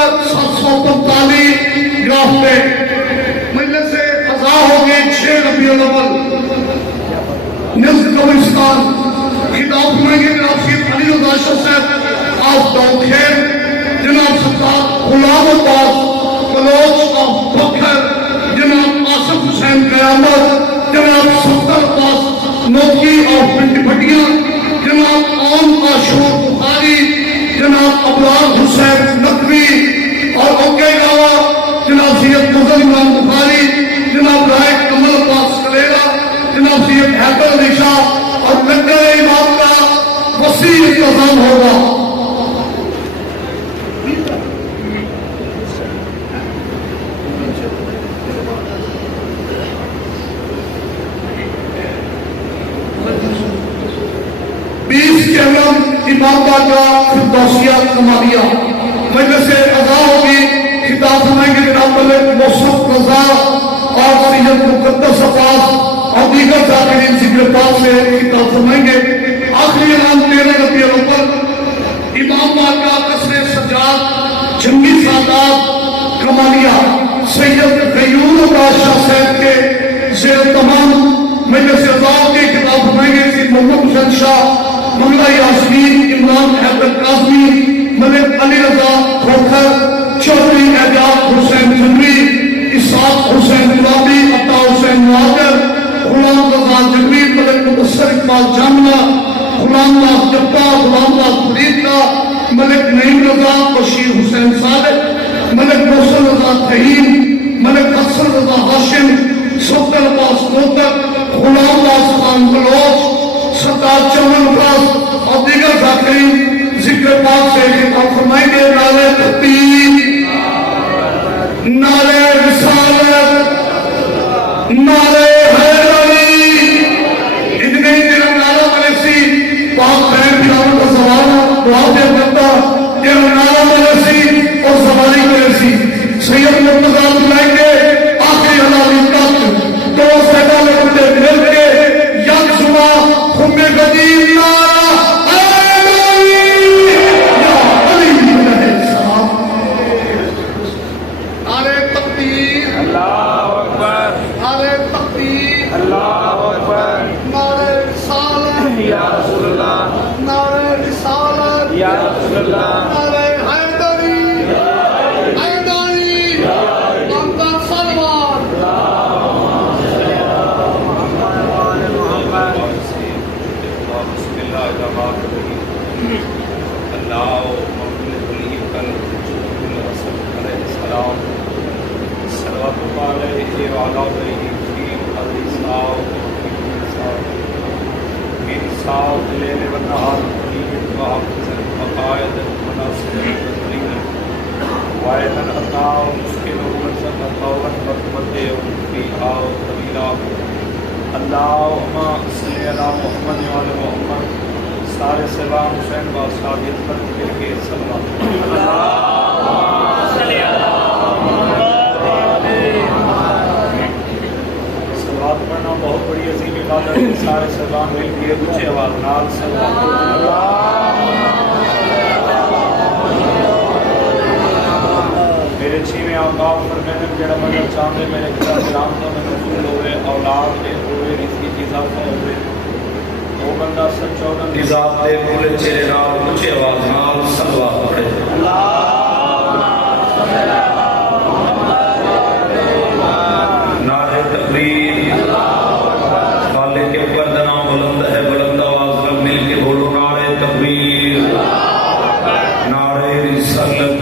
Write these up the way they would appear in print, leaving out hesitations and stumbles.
745 graph پہ مجلس قضا ہوگی 6 ربیع الاول نصف قبرستان خطاب سنائیں گے جناب سید علی رضا شاہ صاحب آف ڈاؤن خیر، جناب سردار غلام عباس بلوچ آف بکھر، جناب آصف حسین قیامت، جناب صفدر عباس نوکی آف پنڈ بھٹیاں، جناب عام عاشور بخاری، جناب ابرار حسین نقوی اور اوکے گاوا جناب سید فضل امام بخاری، جناب رائے کمل عباس کلیرا، جناب سید حیدر علی شاہ اور لنگر امام کا وسیع انتظام ہوگا۔ امام باقا فردوسیہ کمالیہ مجلس قضا ہوگی، خطاب سنائیں گے جناب ملک موصف رضا اور سید مقدس عباس اور دیگر ذاکرین ذکر پاک سے خطاب سنائیں گے۔ آخری اعلان 13 ربیع الاول امام باقا قصر سجاد جنگی سادات کمالیہ سید غیور عباس شاہ صاحب کے زیر تمام مجلس قضا کے خطاب سنائیں گے سید محمد حسین شاہ، منگلہ یاسمین، عمران حیدر کاظمی، ملک علی رضا کھوکھر، چودھری اعجاز حسین جنوی، اسحاق حسین گلابی، عطا حسین نواگر، غلام رضا جنوی، ملک مبصر اقبال جامنہ، غلام ناز جبتا، غلام ناز فرید کا، ملک نعیم رضا، بشیر حسین صادق، ملک محسن رضا تھہیم، ملک حسن رضا ہاشم، صفدر عباس موتک، غلام ناز خان بلوچ، سردار چمن عباس اور دیگر ذاکرین ذکر پاک سے خطاب فرمائیں گے۔ نعرہ تکبیر، نعرہ رسالت، نعرہ حیدری، اتنے تیرا نعرہ ملیسی پاک خیر پیاروں کا سوال دعا دے کرتا تیرا نعرہ ملیسی اور سواری ملیسی سید مرتضیٰ بلائیں گے آخری حلالی تک دو سیدہ لکھتے مل کے یک زما خم قدیم نعرہ اللہم صلی اللہ محمد و محمد سارے سلام حسین و صحابیت پر مل کے سلام سلوات پڑھنا بہت بڑی عظیم عبادت ہے۔ سارے سلام مل کے اونچی آواز نال میرے چھویں آقا فرماتے ہیں جڑا مگر چاہتے میرے خدا سلام تو میں نزول ہوئے اولاد دے ہوئے رزقی کی اضافہ ہوئے وہ بندہ سچا دی ذات دے بولے چہرے نال اونچی آواز نال صلوات پڑھے۔ نعرہ تکبیر، خالق کے گردنا بلند ہے، بلند آواز میں مل کے بولو نعرہ تکبیر، نعرہ رسالت،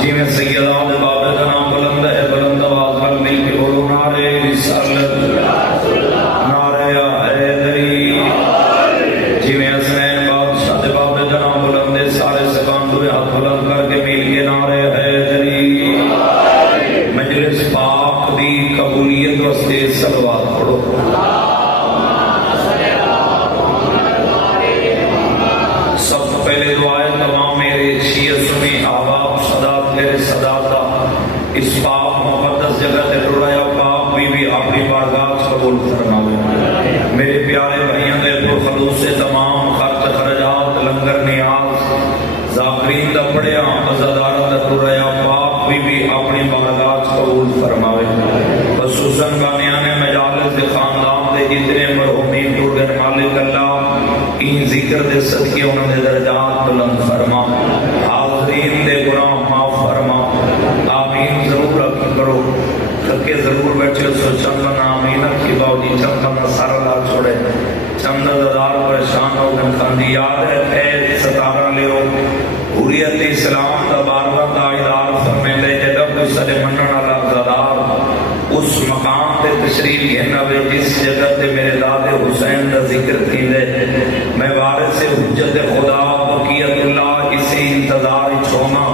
جی میں سیدہ دے بابے کا نام بلند ہے، بلند آواز میں مل کے بولو نعرہ رسالت، نعرہ حیدری، جی میں حسین بادشاہ دے بابے کا نام بلند ہے، سارے سکان دوے ہاتھ بلند کر کے مل کے نعرہ حیدری۔ مجلس پاک دی قبولیت واسطے صلوات پڑھو۔ سب سے پہلے دعائیں تمام میرے شیعہ سنی احباب صدات میرے صداتا اس پاک مقدس جگہ تے ٹوڑایا پاک بھی اپنی بارگاہ قبول فرمائے۔ میرے پیارے بھائیوں دے پرخلوص سے تمام خرچ خرجات لنگر نیاز ذاکرین دا پڑھیا عزاداروں دا بھی اپنی بارگاہ قبول فرماوے. خصوصاً بانیان مجالس دے خاندان دے جتنے مرحومین ٹوٹ گئے مالک اللہ ان ذکر دے صدقے انہوں نے درجات بلند فرما. حاضرین دے گناہ معاف فرما. آمین ضرور رکھ کرو کہ ضرور بیٹھے سو چند آمین کی باوجی چند سارا لا چھوڑے چند دار پریشان ہو گن خاندی یاد ہے ستارہ لے ہو حریت اسلام دا بارواں دائیدار فرمے لے جدہ کوئی سڑے منن اللہ زدار اس مقام تے تشریف گھنہ وے جس جگہ تے میرے داد حسین دا ذکر تھی لے میں وارث حجت خدا بقیت اللہ اسے انتظار چھوما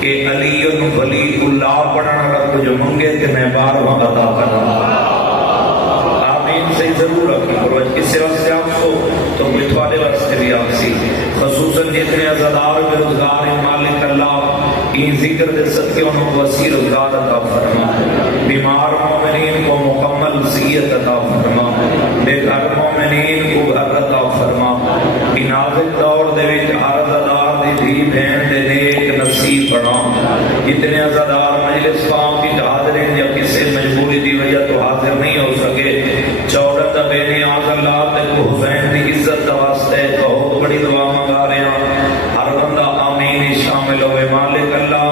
کہ علی ولی اللہ پڑھنا رکھ جو منگے کہ میں بارواں عطا کرنا. آمین سے ضرور رکھی کرو اس وقت سے آپ کو تو متوالے وقت سے بھی آپ سی خصوصاً جتنے ازادار بروزگار مالک اللہ این ذکر دے صدقے انہوں کو وسیع روزگار عطا فرما. بیمار مومنین کو مکمل صحت عطا فرما. بے گھر مومنین کو گھر عطا فرما. نازک دور دے وچ ہر عزادار دی دھی بہن دے نیک نصیب بنا. جتنے عزادار مجلس پاک کی حاضرین یا کسی مجبوری دی وجہ تو حاضر نہیں ہو سکے چودت بے نیاز اللہ تے کو حسین دی عزت دا واسطے بہت بڑی دعا منگا رہے ہیں. ہر بندہ آمین شامل ہوئے. مالک اللہ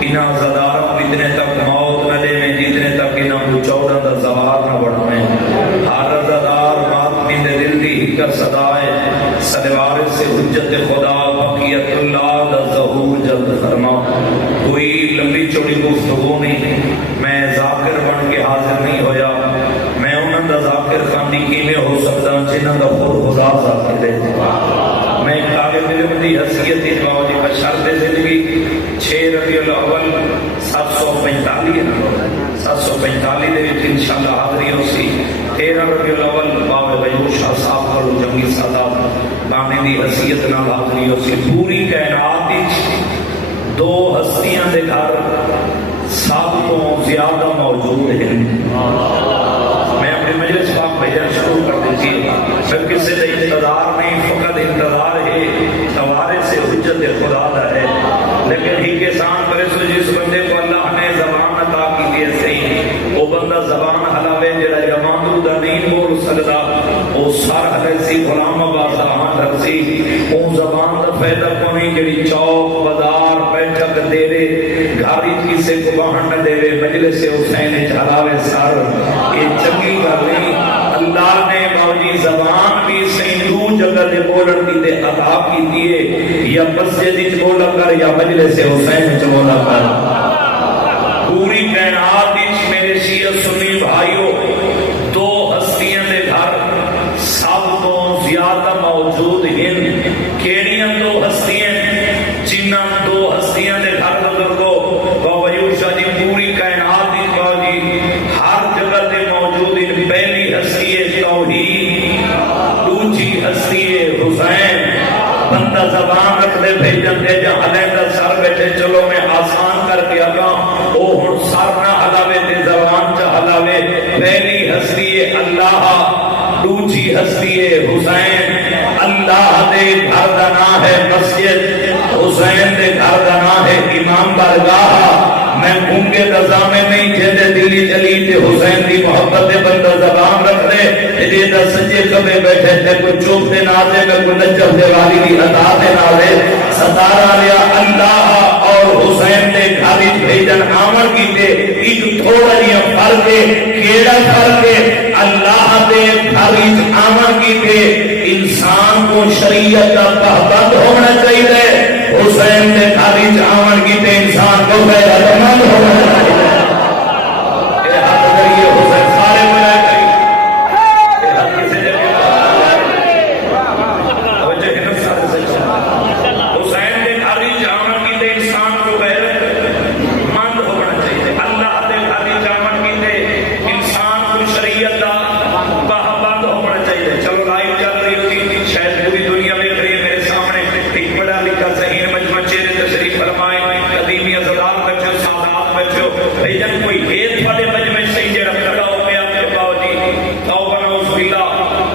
انہاں عزادار جتنے تک موت نہ دے میں جتنے تک انہاں کو چودت دا زوار نہ بڑھائیں. ہر عزادار ماتمی دے دل دی حکر صدائے صدوار سے حجت خدا بقیت اللہ دا ظہور جلد فرما. کوئی لمبی چوڑی گفتگو نہیں. میں ذاکر بن کے حاضر نہیں ہویا. میں انہوں دا ذاکر خاندی کی میں ہو سکتا جنہوں دا خود خدا ذاکر دے. میں طالب علم دی حیثیت باوجی بشرط زندگی 6 ربیع الاول 745 دے وچ انشاءاللہ حاضری ہو سی. 13 ربیع الاول باب غیور شاہ صاحب کرو جنگی سادات گانے دی حیثیت نال حاضری ہو سی. پوری کائنات وچ 2 ہستیاں دے گھر سب تو زیادہ موجود ہیں. میں اپنے مجلس پاک بھیجنا شروع کر دیتی ہوں. پھر کسی دے انتظار نہیں فقط انتظار ہے توارے سے حجت خدا دا ہے. لیکن ہی کے سان کرے سو جس بندے کو اللہ نے زبان عطا کی دیے صحیح وہ بندہ زبان حلاوے جڑا جوان دا نہیں بول سکتا وہ سر حلسی غلام آباد زبان رکھسی وہ زبان دا فائدہ کوئی جڑی چوک بازار بیٹھک دیرے گھاری کسی کو باہر نہ دے مجلس حسین حلاوے سر یہ چنگی کر نہیں. اللہ نے موجی زبان بھی سیندو جگہ دے بولن کی دے عطا کی دیئے یا مسجد وچ بولا کر یا مجلس حسین وچ بولا کر. پوری کائنات وچ میرے شیعہ سنی بھائیو 2 ہستیاں دے گھر سب تو زیادہ موجود ہیں. کیڑیاں 2 ہستیاں جنہاں 2 ہستیاں دے گھر بزرگو بابا یوسف شاہ جی پوری کائنات وچ باجی ہر جگہ تے موجود ہیں. پہلی ہستی ہے توحید. دوسری ہستی ہے حسین. بندہ زبان رکھ دے بھیجن دے جا علیحدہ سر بیٹھے چلو میں آسان کر کے آگا او ہن سر نہ ہلاوے تے زبان چا ہلاوے. پہلی ہستی ہے اللہ. دوسری ہستی ہے حسین. اللہ دے گھر دا نام ہے مسجد. حسین دے گھر دا نام ہے امام بارگاہ. میں گونگے رضا میں نہیں جیدے دلی چلی تے حسین دی محبت بندہ زبان رکھ دے جیدہ سجے کبے بیٹھے تے کوئی چوک دے نازے میں کوئی نجف دے والی دی عطا دے نازے. ستارہ لیا اللہ اور حسین دے گھاری بھیجن آمن کی دے ایک تھوڑا لیا فرق ہے. کیڑا فرق ہے؟ اللہ دے گھاری آمن کی دے انسان کو شریعت کا پابند ہونا چاہیے. حسین دے گھاری آمن کی دے انسان کو غیرتمند ہونا چاہیے. یہ حد کریے حسین سارے ملائے گئی. یہ حد کسی جگہ توجہ ہنس سارے سے حسین دے گھاری آمن کی دے انسان کو غیرتمند ہونا چاہیے. اللہ دے گھاری آمن کی دے انسان کو شریعت کا پابند ہونا چاہیے. چلو لائیو چل رہی ہوتی شاید پوری دنیا میں میرے سامنے ایک بڑا لکھا صحیح مجمع چہرے تشریف فرمائے قدیمی ازدار بیٹھے سادات بیٹھے بھیجن کوئی ہیت والے مجمع صحیح جڑا کھڑا ہو گیا کے باوجی توبہ نعوذ باللہ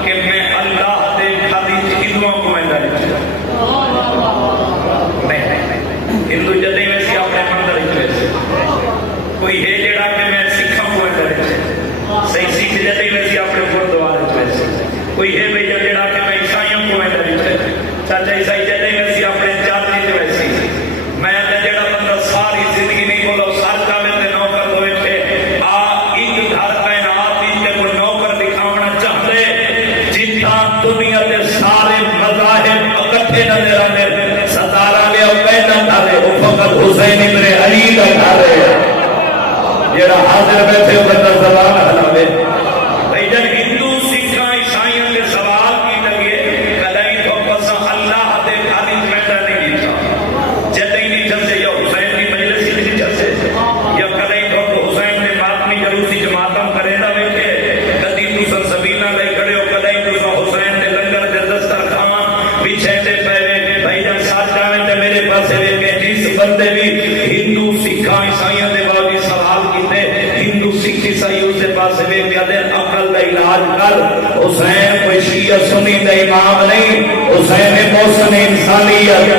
کہ میں اللہ دے خالی ہندوؤں کو میں داری نہیں ہندو جدے میں سے اپنے مندر ویسے حسین ابن علی کا گھر ہے جڑا حاضر بیٹھے ہو بندہ زبان ہلاوے بھائی جب ہندو سکھاں عیسائیوں کے سوال کی لگے کدائی تو پسا اللہ دے خالی بیٹھا نہیں دیتا جدائی نہیں چلتے یا حسین کی مجلس ہی نہیں چلتے یا کدائی تو حسین نے ماتمی جلوسی جماعتم کرے نہ بیٹھے کدی تو سبینہ لے کھڑے ہو کدائی تو حسین نے لنگر دے دسترخوان پیچھے دے پہلے بھائی جب ساتھ جانے تے میرے پاس ہے جس بندے بھی ہندو سکھاں عیسائیوں دے باوجود سوال کیتے ہندو سکھ عیسائی اس کے پاس وے پیادے عقل کا علاج کر حسین کوئی شیعہ سنی کا امام نہیں حسین محسن انسانیت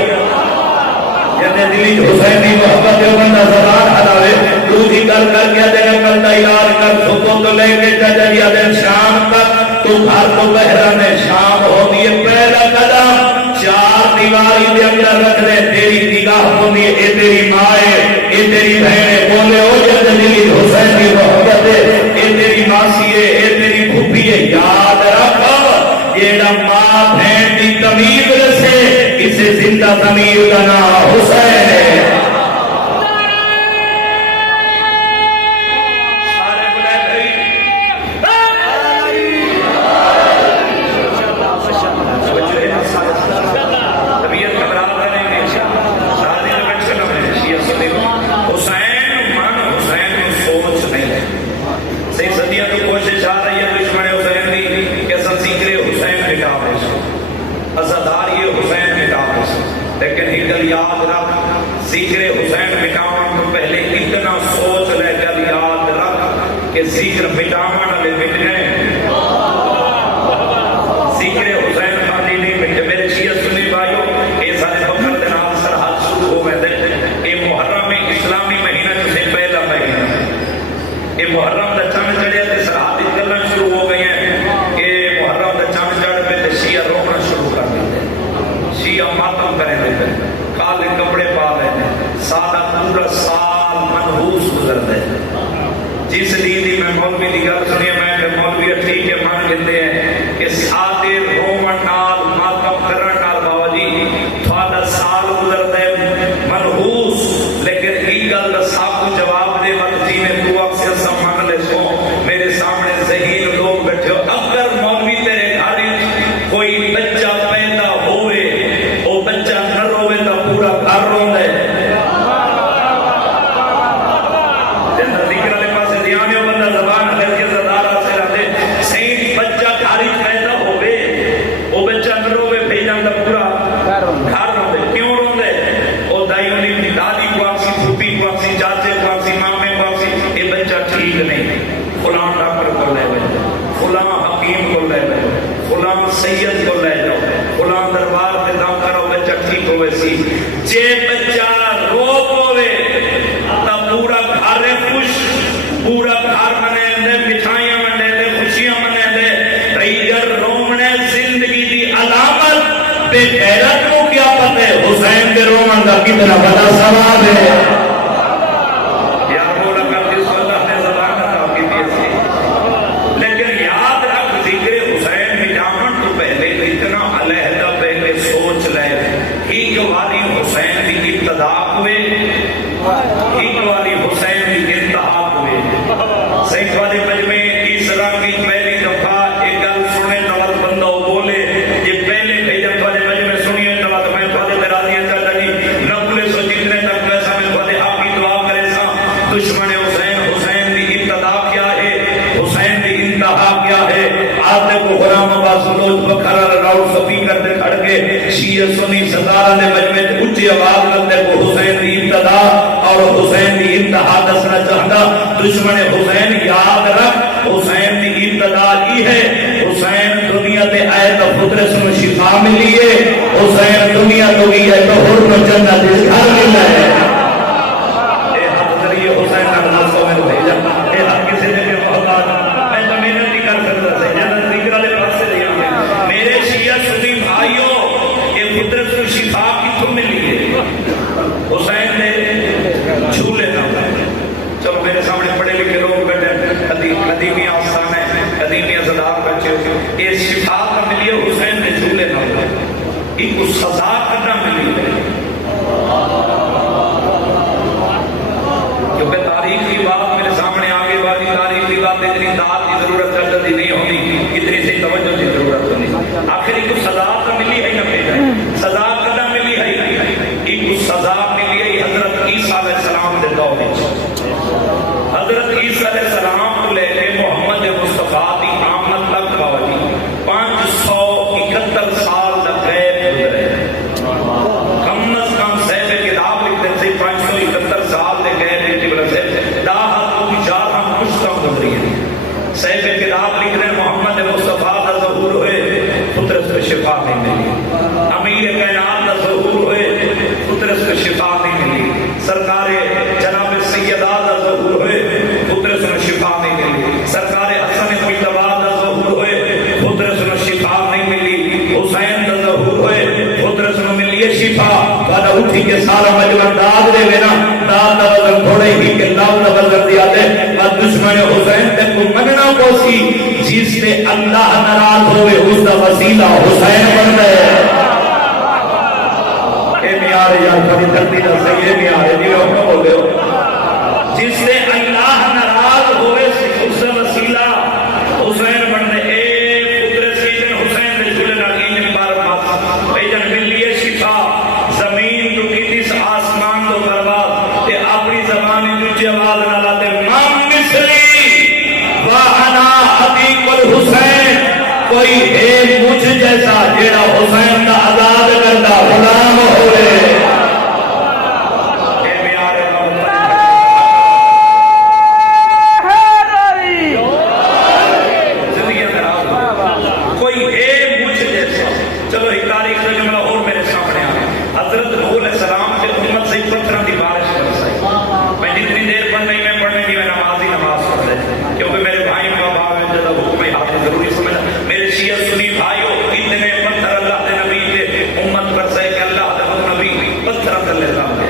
جنے دلی حسینی محبت جو بندہ زبان ہلاوے دوسری کر کر کے دے عقل کا علاج کر صبح تو لے کے ججریا دے شام تک تو گھر تو بحران شام ہوتی ہے پہلا قدم چار دیواری دے اندر رکھ دے تیری نگاہ ہوتی ہے اے تیری ماں ہے اے تیری بہن ہے بولے ہو جب دلی حسین کی محبت ہے اے تیری ماسی ہے اے تیری پھوپھی ہے یاد رکھو یہ ماں بہن کی تمیز سے اسے زندہ ضمیر کا نام حسین ہے ذکر حسین مٹاون تو پہلے اتنا سوچ لے کر یاد رکھ کہ ذکر مٹاون والے مٹ گئے ذکر حسین خالی نہیں مٹے میرے شیعہ سنی بھائیو یہ سارے بکر کے نام سرحد شروع ہو گئے تھے یہ محرم اسلامی مہینہ جو سے پہلا مہینہ یہ محرم کا چند چڑھیا تھے سرحد گلنا شروع ہو گئی ہیں کہ محرم کا چند چڑھ پہ تو شیعہ رونا شروع کر دیتے شیعہ ماتم کریں دیتے کالے کپڑے پا لیتے سارا پورا سال منحوس گزرتے جس لیے میں مولوی کی گل سنی میں کہ مولوی ٹھیک ہے مان لیتے ہیں کہ سادے رومن نال ماتم کرن نال بابا جی تھوڑا سال گزرتا ہے منحوس لیکن یہ گل دا سب جواب دے وقت جی نے تو اکثر سب مان لے سو میرے سامنے ذہین لوگ بیٹھے ہو اگر مولوی تیرے گھر کوئی بچہ پیدا ہوئے وہ بچہ نہ روے تو پورا گھر روندا ہے سید کو لے جاؤ فلاں دربار میں دم کرو بچہ ٹھیک ہوئے سی جے بچہ رو ہوئے تب پورا گھر خوش پورا گھر منے دے مٹھائیاں منے دے خوشیاں منے دے ریگر رومنے زندگی دی علامت بے غیرت کو کیا پتہ ہے حسین کے رومن کا کتنا بڑا ثواب ہے سنی سردار نے مجمع اونچی آواز کرتے کو حسین دی ابتدا اور حسین دی انتہا دسنا چاہتا دشمن حسین یاد رکھ حسین دی ابتدا کی ہے حسین دنیا تے آئے تو خطرے سن شفا ملی ہے حسین دنیا تو گئی ہے تو حرم جنت اس گھر ملا ہے اے حد ذریعے حسین کا ناسو میں بھیجا اے ہر کسی نے بھی محتاج میں تو محنت نہیں کر سکتا تھا جنت ذکر والے پاس سے دیا میرے شیعہ سنی بھائیوں قدرت کو شفا کی تم ملی ہے حسین نے جھولے نہ چلو میرے سامنے پڑھے لکھے لوگ بیٹھے قدیمی آستان ہے قدیمی ازدار بچے یہ شفا کا ملی ہے حسین نے جھولے نہ ان کو سزا کرنا ملی ہے دور حضرت عیسیٰ علیہ السلام کو لے کے محمد مصطفیٰ کی آمد تک باوجی 571 سال تک گئے گزرے کم از کم صاحب کتاب لکھتے سے 571 سال تک گئے بیٹی بلا سے داہا تو چار ہم کچھ کم گزری ہیں صاحب کتاب لکھ رہے محمد مصطفیٰ کا ظہور ہوئے فطرت کو شفا نہیں ملی امیر کائنات کا ظہور ہوئے فطرت کو شفا نہیں ملی سرکار جناب سیدہ کا ظہور ہوئے فطرت کو شفا نہیں ملی سرکار حسن مجتبی کا ظہور ہوئے فطرت کو شفا نہیں ملی حسین کا ظہور ہوئے فطرت کو ملی شفا بعد اٹھی کے سارا مجمع داد دے لینا داد دا وزن تھوڑے ہی کہ لاؤ دا وزن دیا دے اور دشمن حسین تک کو مننا کو سی جس سے اللہ ناراض ہوئے اس دا وسیلہ حسین بن گئے اے میار یار کبھی دھرتی نہ صحیح ہے میار ہے جیو اپنا بول دے ہو جس سے اللہ ناراض ہوئے اس دا وسیلہ حسین بن گئے اے پتر سیدن حسین دے جھولے نہ این پر مات ایجن ملیے شفا زمین تو کتیس آسمان تو برباد تے اپنی زبانی دوچے آواز نہ لاتے مام مصری واہنا حدیق الحسین کوئی ہے مجھ جیسا جیڑا حسین کا آزاد کردہ غلام ہوئے اے میارے زندگی خراب کوئی ہے مجھ جیسا چلو ایک تاریخ سے جملہ اور میرے سامنے آئے حضرت نوح علیہ السلام سے امت سے پتھروں کی بارش برسائی میں جتنی دیر پڑھ نہیں میں پڑھنے کی میں نمازی نماز پڑھ رہے کیونکہ میرے بھائی کا بھاؤ ہے جب حکم حاصل ضروری سمجھا میرے شیعہ سنی بھائیوں اتنے پتھر اللہ کے نبی کے امت پر سے کہ اللہ کے نبی پتھر تلے رہے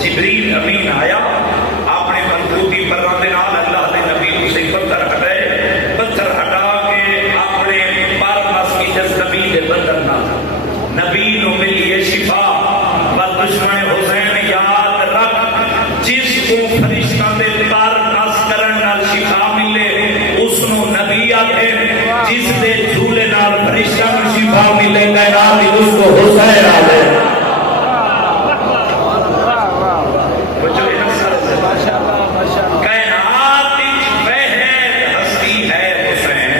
جبریل امین آیا اپنے مضبوطی پر رہنے نال اللہ کے نبی سے پتھر ہٹائے پتھر ہٹا کے اپنے پر مسکی جس نبی کے بدن نہ نبی نو ملی شفا بس دشمن حسین یاد رکھ جس کو فرشتہ دے پر نس کرن نال شفا ملے اس نو نبی آتے جس دے جھولے نال فرشتہ نو شفا ملے کائنات اس کو حسین آتے کائنات وہد ہستی ہے حسین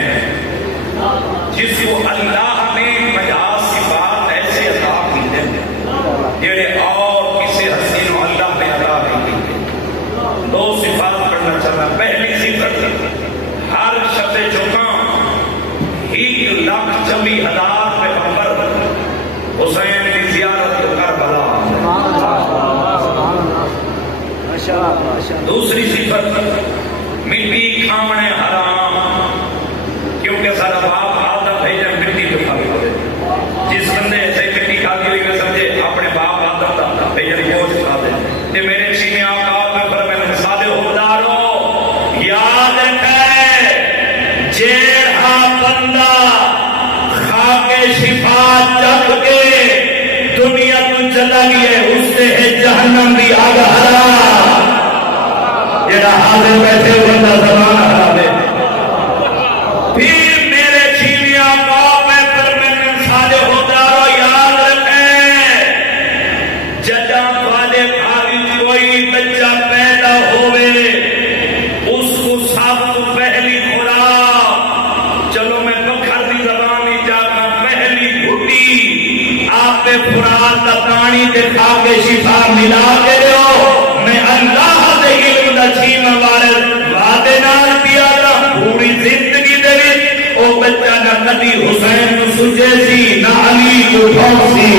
جس کو اللہ نے مجاز صفات ایسے عطا کی ہے جڑے اور کسی ہستی نو اللہ نے عطا نہیں کی دو صفات پڑھنا چاہتا پہلی صفت ہر شب جمعہ 1,24,000 پیغمبر حسین کی زیارت کو کربلا دوسری صفت مٹی کھانے حرام کیونکہ سارا باپ آدم بھیجن مٹی پہ کھا ہوئے جس بندے ایسے مٹی کھاتی ہوئی کہ سمجھے اپنے باپ آدم دا بھیجن گوشت کھا دے کہ میرے سینے آقا میں فرمائے صالح ہودارو یاد رکھے جیڑا بندہ خاک شفا چک کے دنیا کو چلا گیا اس سے ہے جہنم بھی آگا حرام جیڑا حاضر بیٹھے بندہ زمان حرام ہے پھر میرے چھینی آقا میں فرمائے صالح ہودارو یاد رکھے ججا والے بھائی کوئی بچہ پیدا ہوئے اس کو سب کو پہلی خوراک چلو میں بکھر دی زبانی جاتا پہلی گھٹی آپ پہ خوراک دا پانی دے کھا کے شفا ملا کے دو میں اللہ دے علم دا چھین وارد وعدے نال دیا دا پوری زندگی دے او بچہ نہ کبھی حسین کو سجے سی نہ علی کو ٹھوک سی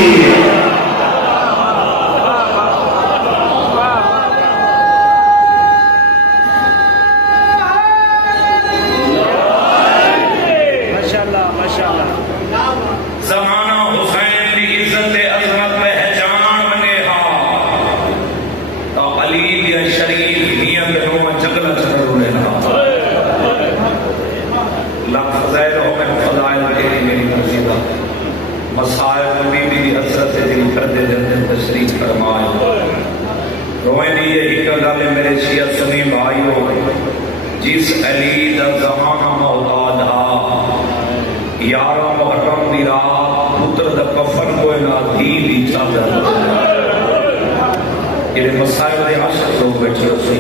زمانہ حسین کی عزت عظمت پہچان بنے ہاں تو علی یا شریف میاں کے روم چکلا چکر ہوئے نا لکھ فضائل ہو میں فضائل تیری میری مرضیدہ مسائل نبی بھی حسرت دل کر دے جنت تشریف فرمائے روئے نہیں یہی کا گالے میرے شیعہ سنی بھائیوں جس علی دا زمانہ محتاج ہا یارہ محرم دی رات پتر دا کفن کوئی نہ دھی بھی چادر جڑے مسائل دے عاشق لوگ بیٹھے ہو سی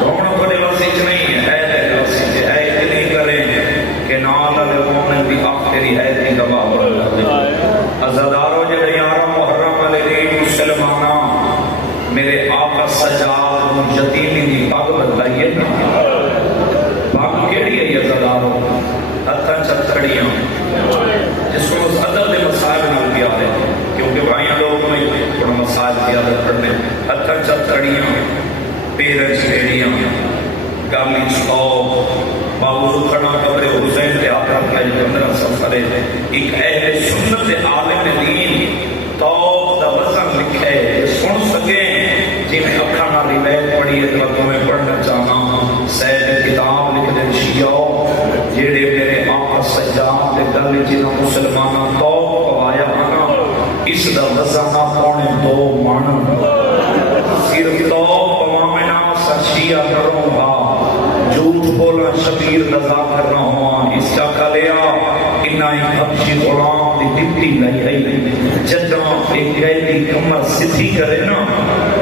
رونا بڑے وسیع نہیں ہے ہے وسیع ہے اتنی کریں کہ نال والے مومن بھی آخری ہے دی گواہ ہو جاتے عزادارو جڑے یارا محرم والے دین مسلماناں میرے آقا سجاد یتیمی دی پاگ بتائیے نا پاگ کیڑی ہے یہ عزادارو ہتھاں چتڑیاں جس کو صدر دے مسائل نال پیار ہے کیونکہ بھائیاں لوگ میں تھوڑا مسائل کی عادت پڑھنے ہتھاں چتڑیاں پیرن چھیڑیاں گالی چھو باوضو کھڑا قبر حسین کے آقا کا 15 سفرے ایک اہل سنت عالم دین توق دا وزن لکھے سن سکیں جن اکھا نہ روایت پڑھی ہے تو تمہیں پڑھنا چاہنا سید کتاب لکھ دے شیعہ جیڑے میرے آقا سجاد دے گل جنہاں مسلماناں توق پوایا نا اس دا وزن نہ پونے 2 من صرف توق پوامنا سچیا کروں گا جھوٹ بولا شبیر رضا کرنا ہوا اس کا کلیا انہی حبشی غلام دی ڈپٹی نہیں ہے جداں ایک قیدی کمر سدھی کرے نا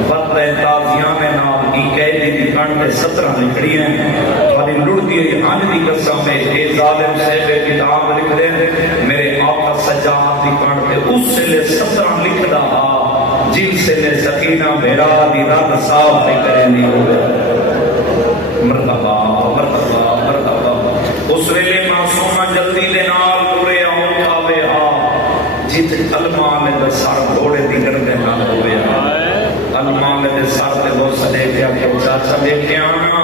وقت تازیاں میں نام ای قیدی دی کھنڈ پہ 17 لکھڑی ہیں تھوڑی لڑتی ہے آن دی قسم میں اے ظالم صاحب کتاب لکھ دے میرے آقا سجاد دی کھنڈ پہ اس سے لے 17 لکھ دا جن سے لے سکینہ میرا دی رب صاف نہیں کرے نہیں ہوئے مرحبا مرحبا مرحبا اس ویلے معصومہ جلدی دے نال ٹرے آؤں کھاوے آ جت علمان دے سر گھوڑے دی گردے نال ہوئے آ علمان دے سر دے وہ سدے کیا کہ چاچا دیکھے آنا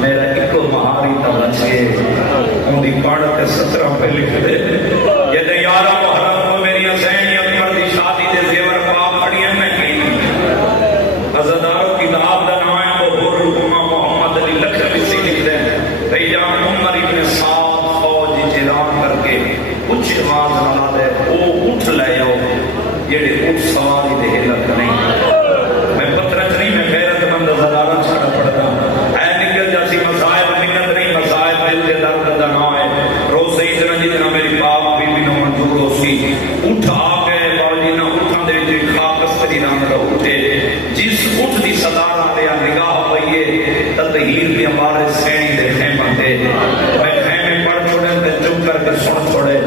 میرا ایکو مہاری تا بچے ان دی کاڑ تے 17 پہ لکھ دے یہ دے یارہ محرم کو میری حسین اکبر دی شادی دے زیور پاک پڑھیاں میں کی عزادارو کتاب دا نام ہے وہ حرمہ محمد علی لکھنوی سے لکھ دیں بھیجان عمر ابن صاحب فوج جیران کر کے کچھ آواز نالا دے وہ اٹھ لے آؤ یہ اٹھ سواری دے لگ نہیں میں پترت نہیں میں غیرت مند عزادارہ چھڑا پڑتا اے نکل جاسی مسائب منت نہیں مسائب دل کے درد دنا ہے روز سے اتنا جتنا میری پاک بھی بھی نو منظور ہو سی اٹھ آگئے باجی نہ اٹھا دے جو خاکس تری نام رہا اٹھے جس اٹھ دی صدارہ لیا نگاہ پئیے تطہیر دی ہمارے سینی دے خیمہ دے میں خیمے پڑھ چھوڑے تے چپ کر کے سن چھوڑے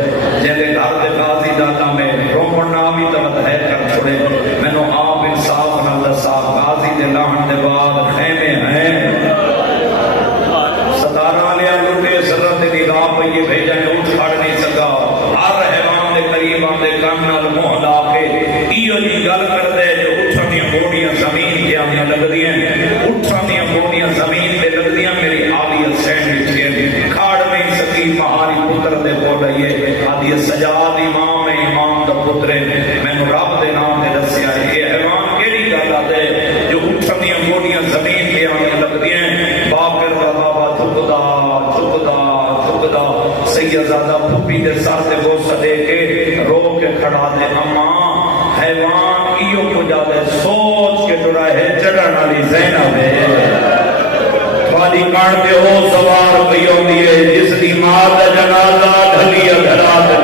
جیلے گھر دے غازی دادا میں رومنا بھی تمت ہے کر چھوڑے میں نو آپ انصاف نہ صاحب غازی دے لہن دے بعد خیمے ہیں صدارہ لیا لٹے سرت دی نگاہ پئیے بھیجا نے اٹھ پڑ نہیں سکا ہر رحمان دے قریب آندے کان نال منہ لا کے ایو جی گل کر دے جو اٹھن دی بوڑیاں زمین تے آندیاں لگدیاں اٹھن دی بوڑیاں زمین تے لگدیاں میری آلی حسین وچ کھاڑ میں سکی مہاری پتر دے بولئیے آدھی سجاد امام امام دا پترے مینوں رب دے نام تے دسیا اے حیوان کیڑی گل آدے جو اٹھن دی بوڑیاں زمین تے آندیاں لگدیاں باقر دا بابا تھکدا تھکدا سیدزادہ پھپھی دے سر تے گوشت دے کے رو کے کھڑا دے اماں حیوان ایو کو جادے سوچ کے جڑا ہے چڑھن والی زینب ہے تھوڑی کان تے او سوار پئی ہوندی ہے جس دی ماں دا جنازہ ڈھلی گھرا تے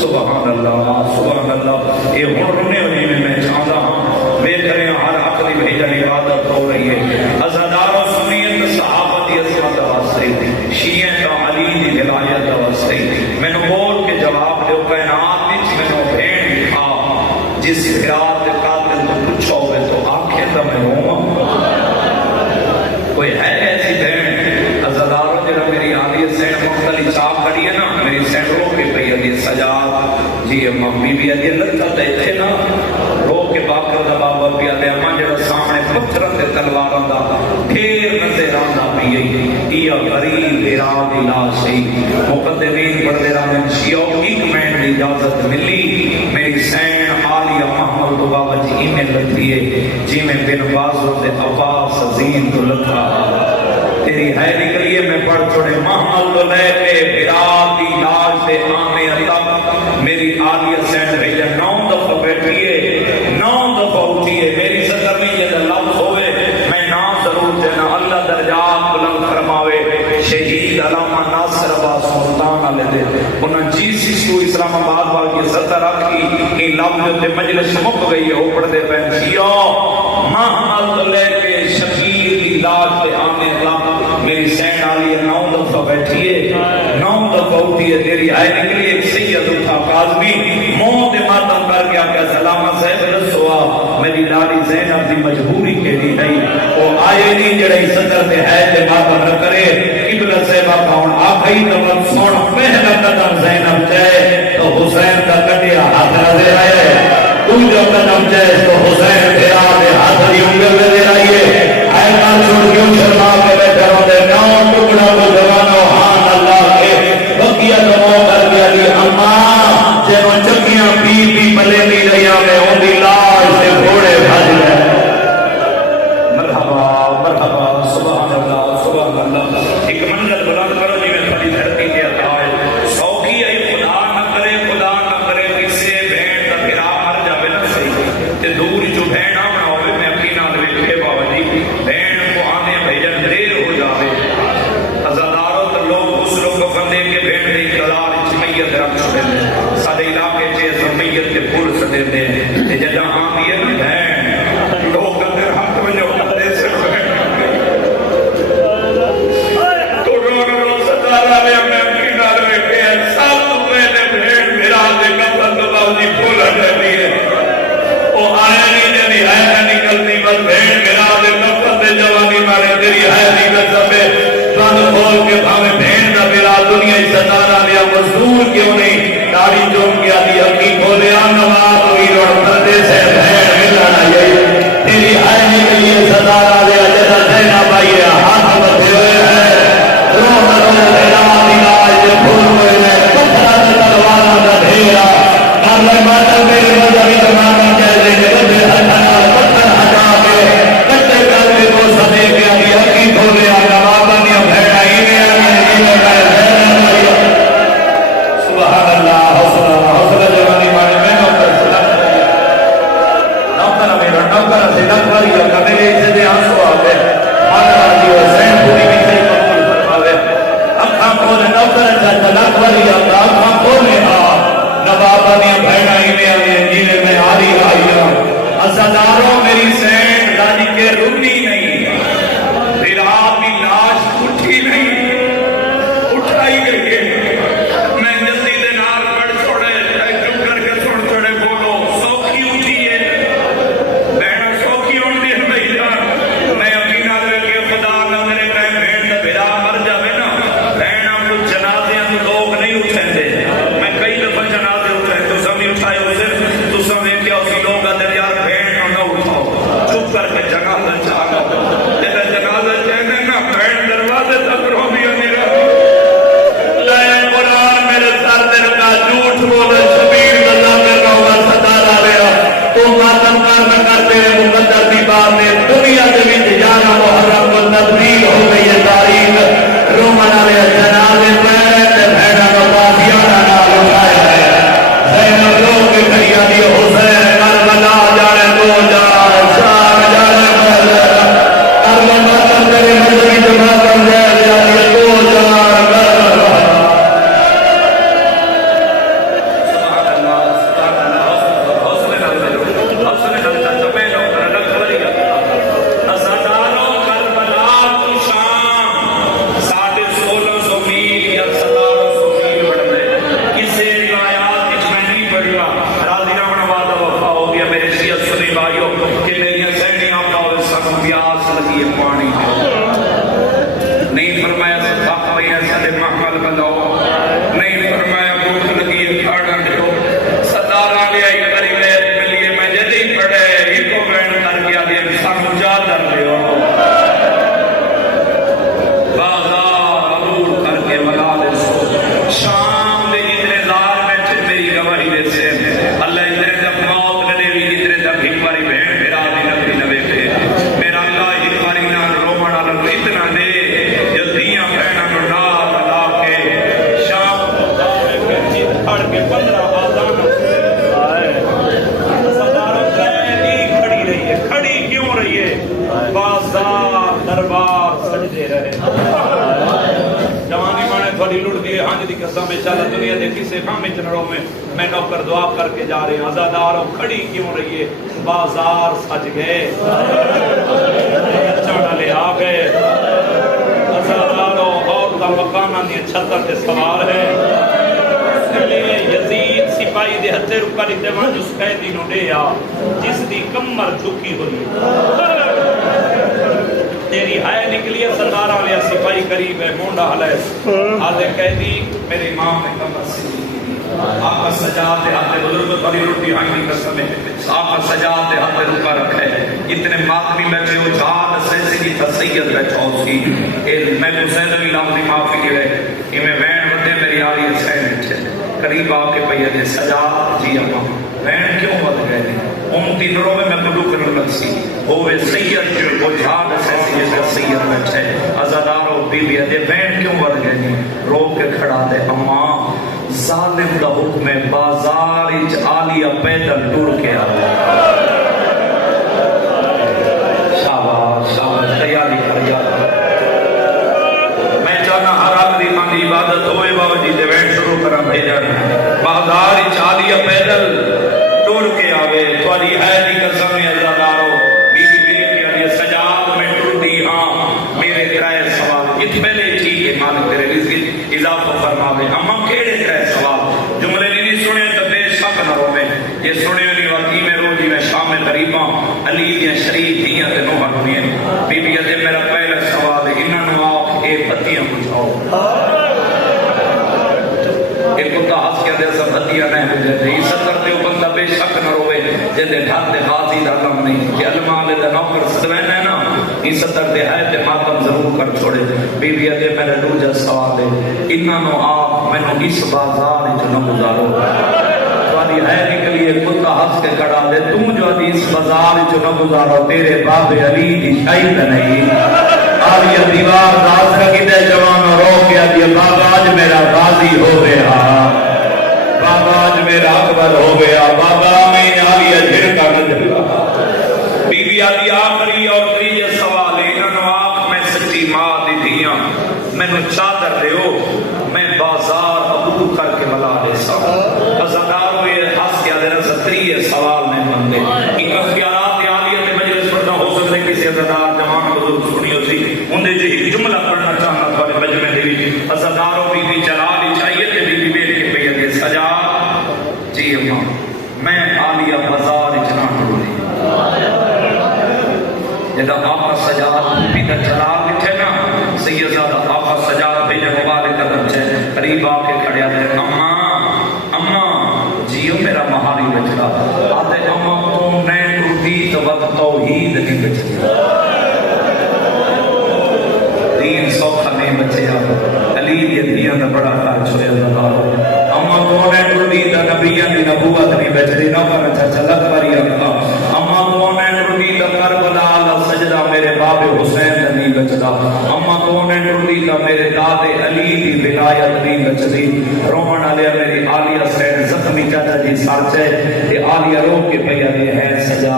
سبحان اللہ اے ہن رونے ہوئی میں چاہندا ہاں ویکھ رہے ہر حق دی بھیجن عبادت ہو رہی ہے عزادارو سنیت صحابہ دی عظمت واسطے شیعہ کا علی دی ولایت واسطے میں نے بول کے جواب دیو کائنات وچ میں نے بھین دکھا جس خیال دے قاتل تو پوچھو ہوئے تو آنکھیں تو میں ہوں کوئی ہے ایسی بہن عزادارو جڑا میری آلی حسین مختلف چاپ کھڑی ہے نا میری سین رو کے پئی علی سجاد جی اماں بی بی علی لگتا تے تھے نا رو کے باقر دا بابا پیا دے اماں جڑا سامنے پتھر تے تلواراں دا ڈھیر نظر آندا پئی ایا غریب ایران دی لاش ہے مقدمین پڑھدے رہے شیعہ ایک منٹ دی اجازت ملی میری سین عالیہ محمد تو بابا جی ایمیں لگتی ہے جی میں بن بازو دے عباس عظیم تو لکھا تیری ہے نکلیے میں پڑھ چھوڑے محمد تو لے کے براد دی لاش دے آنے تک میری عالیہ سین بھیجا 9 دفعہ بیٹھیے 9 دفعہ اٹھیے میری صدر میں یہ لفظ ہوئے میں نام ضرور دینا اللہ درجات بلند فرماوے شہید علامہ ناصر عباس سلطان علیہ دے انہاں GCCU اسلام آباد والی صدر رکھی ان لفظ تے مجلس مک گئی ہے وہ پڑھتے پہن سیا محمد لے کے شبیر کی لاش کے آنے تک میری سین آلی 9 دفعہ بیٹھیے 9 دفعہ اٹھیے تیری آئے نکلی ایک سید اٹھا قاضمی موت ماتم کر کے آکے سلامہ صاحب رسوا میری لالی زینب دی مجبوری کے لیے نہیں وہ آئے نہیں جڑے صدر تے ہے تے ماتم نہ کرے قبلہ صاحبہ کون آخری دفعہ سوڑ پہلا قدم زینب جائے تو حسین کا کٹیا ہاتھ نظر آئے تو جو قدم جائے تو حسین پھرا دے ہاتھ دی انگل میں دے آئیے آئے کان چھوڑ کیوں شرما کے بیٹھے ہوتے نو ٹکڑا کو جوانو ہاں اللہ کے بقیہ دمو کر دیا دی اماں جنو چکیاں پی پی ملے نہیں رہی ہمیں ان دی لاش سے گھوڑے بھاج گئے مرحبا مرحبا سبحان اللہ سبحان اللہ ایک منزل بلند کرو جی میں پڑی دھرتی کے عطائے سوکھی ہے خدا نہ کرے کسے بہن دا پھرا مر جاوے نہ صحیح تے دور جو بہن آ بنا ہوئے میں اپنی نال ویکھے بابا جی بہن کو آنے بھیجن دیر ہو جاوے ازاداروں تے لوگ اس لوگ کو دے کے بہن دی کلار وچ میت رکھ چھوڑے سارے علاقے چ میت کے پھول سٹے دے تے جداں آندی ہے نا بہن لوگ اندر ہاتھ میں جو دے سے مزدور کیوں نہیں داڑھی جو کیا دی حقیق ہو لیا نواز ہوئی روڑ پردے سے بہن ملنا یہ تیری آئے کے لیے صدا را دیا جیسا زینہ بھائی ہے ہاتھ بچے ہوئے ہیں روح میرا علاج پھول ہوئے ہیں پتھرہ تلوارہ کا ڈھیرا کارلے ماتا میرے مذہبی زمانہ جیسے جگہ ہٹھانا پتھر ہٹا کے کٹے کر کو سدے کے آگے حقیق ہو لیا نوابا نے بھیڑا ہی میں آگے نہیں لگا سبحان اللہ حوصلہ جوانی مارے میں نوکر سلام نوکر میرا نوکر سے نکواری کا میرے اسے دے آنسو آگے مانا جی حسین پوری بھی صحیح قبول فرماوے اکھاں کھولے نوکر چاہتا نکواری کا اکھاں کھولے نوابا نے بھیڑا ہی میں آگے جیلے میں آری آئی ازاداروں میری سین راجی کے رونی نہیں پھر آپ کی لاش اٹھی نہیں اٹھائی گئی ہے دنیا کے بھی جانا محرم کو تبدیل ہو گئی ہے تاریخ رومن والے جنازے پہ بھیڑا کا بادیانہ نال اٹھایا ہے زینب لوگ کے کھڑیا دی حسین کربلا جانے دو جا شام جانے کربلا تیرے مذہبی جماعت جائے جانے دو جا تھوڑی لڑ دی ہنج دی قسم انشاءاللہ دنیا دے کسے کام وچ نہ رہو میں نوکر دعا کر کے جا رہے ہیں عزادارو کھڑی کیوں رہی ہے بازار سج گئے چڑھ لے آ گئے عزادارو اور دا مکانہ دی چھتر تے سوار ہے یزید سپاہی دے ہتھے رکا دیتے وہاں جس قیدی نو دے آ جس دی کمر جھکی ہوئی تیری ہائے نکلی ہے سردار علیہ سپاہی قریب ہے مونڈا حلے آدھے قیدی میرے امام نے کمر سے آقا سجاد دے ہاتھ بزرگ بڑی روٹی ہنگی قسم ہے آقا سجاد دے ہاتھ رکا رکھے اتنے ماتمی بیٹھے ہو جہاد سیسی کی تصیت بیٹھا ہو سی میں حسین علی لامنی معافی کے رہے یہ میں وین بدے میری آلی حسین بیٹھے قریب آ کے پہیے دے سجاد جی اما وین کیوں بد گئے ان تین رو میں کلو کرن لگ سی ہوئے سید جو جہاد سیسی جیسے سید بیٹھے عزادارو بی بی دے وین کیوں بد گئے رو کے کھڑا دے اما ظالم دا حکم بازار اچ آلیا پیدل ٹور کے آلے شاباش شاباش تیاری کر جاتا میں چاہنا ہر آخری خان دی عبادت ہوئے بابا جی دے وین شروع کرا بھیجا بازار اچ آلیا پیدل ٹور کے آوے توالی ہے دی قسم عزادارو بی بی بی کے آلیا سجاد میں ٹور دی ہاں میرے کرائے سوال ات پہلے ٹھیک ہے مالک تیرے رزق اضافہ فرماوے اما کیڑے کرائے سوال جملے نہیں سنے تو بے شک نہ روے یہ سنے والی واقعی میں روزی میں شام قریباں علی یا شریف دیاں تے نوحہ ہوئے بی بی ادے میرا پہلا سوال ہے انہاں نو آؤ اے پتیاں بجھاؤ ایک کتا ہس کے دے سب پتیاں نہیں بجھے یہ ستر تے بندہ بے شک نہ روے جدے گھر تے غازی دا کم نہیں کہ علماء دا نوکر سدوین ہے نا یہ ستر تے ہے تے ماتم ضرور کر چھوڑے بی بی ادے میرا دوجا سوال ہے انہاں نو آپ میں نو اس بازار جو نہ گزارو تمہاری ہے نکلیے کتا ہس کے کڑا دے تم جو اس بازار جو نہ گزارو تیرے باب علی دی شاید نہیں آلیا دیوار داس رکھی دے جوان رو کے آدیا بابا آج میرا غازی ہو گیا بابا آج میرا اکبر ہو گیا بابا میں آلیا جھڑکا نہ جھڑکا بی بی آدیا آخری اور تریجے سوال انہوں آنکھ میں سچی ماں دی دیاں میں نے چادر دے ہو میں بازار عبور کر کے ملا دے سا ازاداروں یہ حس کیا دے رہا ستریے سوال میں مندے ان اختیارات آلیہ میں مجلس پڑھنا ہو سکتے کسی ازادار جوان بزرگ سنی ہوتی اندھے جو ایک جملہ پڑھنا چاہنا تھا مجمع دیوی ازاداروں بھی بھی چلا لی چاہیے تھے بھی بھی بیٹھ کے پہیے دے سجا جی اماں میں آلیہ بازار اچنا ڈھولی جدا آقا سجاد بھی در جلال بچھے نا سیدزادہ آقا سجاد بھی جب والے قدم چھے قریب آکے کھڑیا دے اما جیو میرا مہاری بچلا آتے اما تو نین روٹی تو وقت توحید نہیں بچلا دین سوکھا نہیں بچیا علی یہ دیا دا بڑا کار چھوڑے اللہ اما تو نین روٹی دا نبیان دی نبوت نہیں بچلی نوکر چچا لگواری اکتا اما تو نین روٹی دا کربلا سجدہ میرے باب حسین نہیں بچدا اما کونے ٹوٹی کا میرے داد علی دی ولایت نہیں بچدی رومن علیہ میری آلیہ سین زخمی چاچا جی سارچے کہ آلیہ رو کے پہیا دے ہے سجا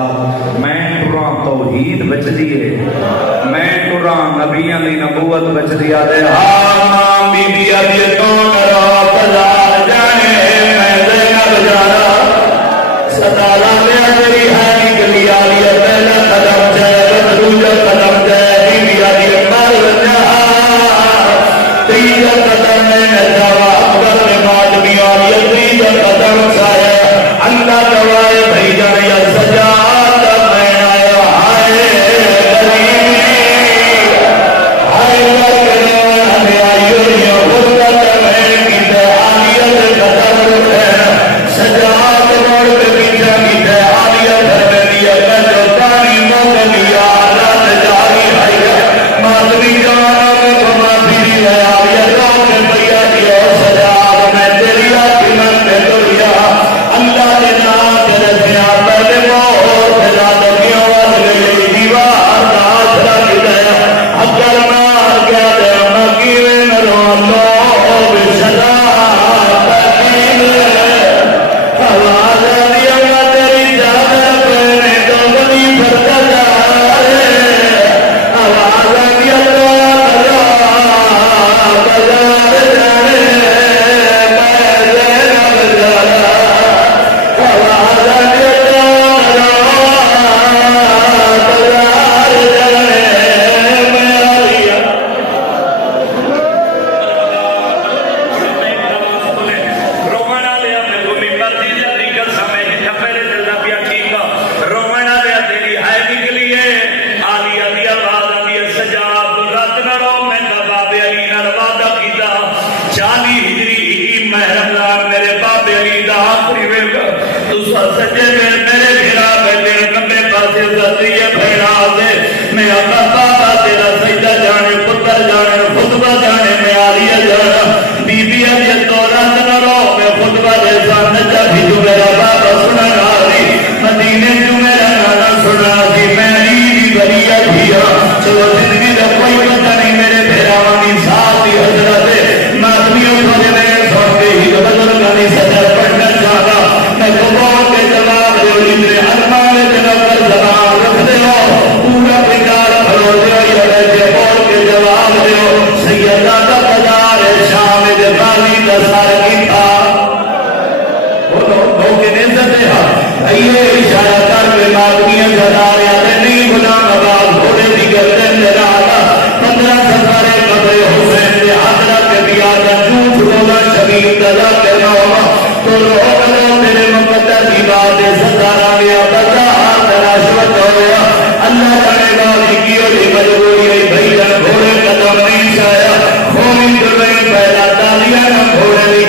میں ٹران توحید بچدی ہے میں ٹران نبیان دی نبوت بچدی آدھے ہاں بی بی علی کون را تجار جانے میں زینب جانا ستالا میں میری ہے نکلی آلیہ پہلا قدم جائے دوجا قدم جائے بی بی علی مر جہاں تیجا قدم میں جوا اکبر میں مادمی آلیہ تیجا قدم سائے اللہ جوائے بھئی جانے سجاد میں آیا ہائے ہائے لگنے ہمیں آئیو یہ حضرت میں کتے آلیہ قدم رکھے سجاد موڑ پہ پیچھا کتے آلیہ گھر میں دیا میں جو قدری پھیلا دے میں آقا بابا تیرا سجدہ جانے پتر جانے خطبہ جانے میں آلیا جانا بی بی اجل دولت نہ رو میں خطبہ دے سانجا بھی جو میرا بابا سنا ناری مدینے جو میرا نانا سنا سی میں بھی بڑیا دیا چلو زندگی کا کوئی پتہ نہیں میرے بھیراوانی ساتھ ہی حضرت ماتمیوں سوچے میرے سوچے ہی بزرگانی سجر پڑھنا چاہتا میں قبول کے جواب دے اتنے ارمان جگہ پر جواب رکھ دے ہو پورا بگار بھرو دے ہو یا رہتے بول کے جواب دے ہو سیدہ کا بازار شام دفاعی دسار کی تھا وہ کے نزد دے ہاں ایے اشارہ کر میں ماتمیاں جدار یادے نہیں غلام آباد گھوڑے دی گردن جنالا 15 ستارے قبر حسین دے حضرت کے بیادہ جھوٹ روزہ شبیر دلا کے نوما تو روح لو میرے مقدر کی بات ستارہ گیا بتا تراشوت ہویا اللہ جانے والی کی ہوئی مجبوری ہے بھائی جن گھوڑے قدم نہیں سایا خومی دلوئی پہلا تالیاں نہ گھوڑے لی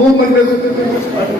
وہ مجلس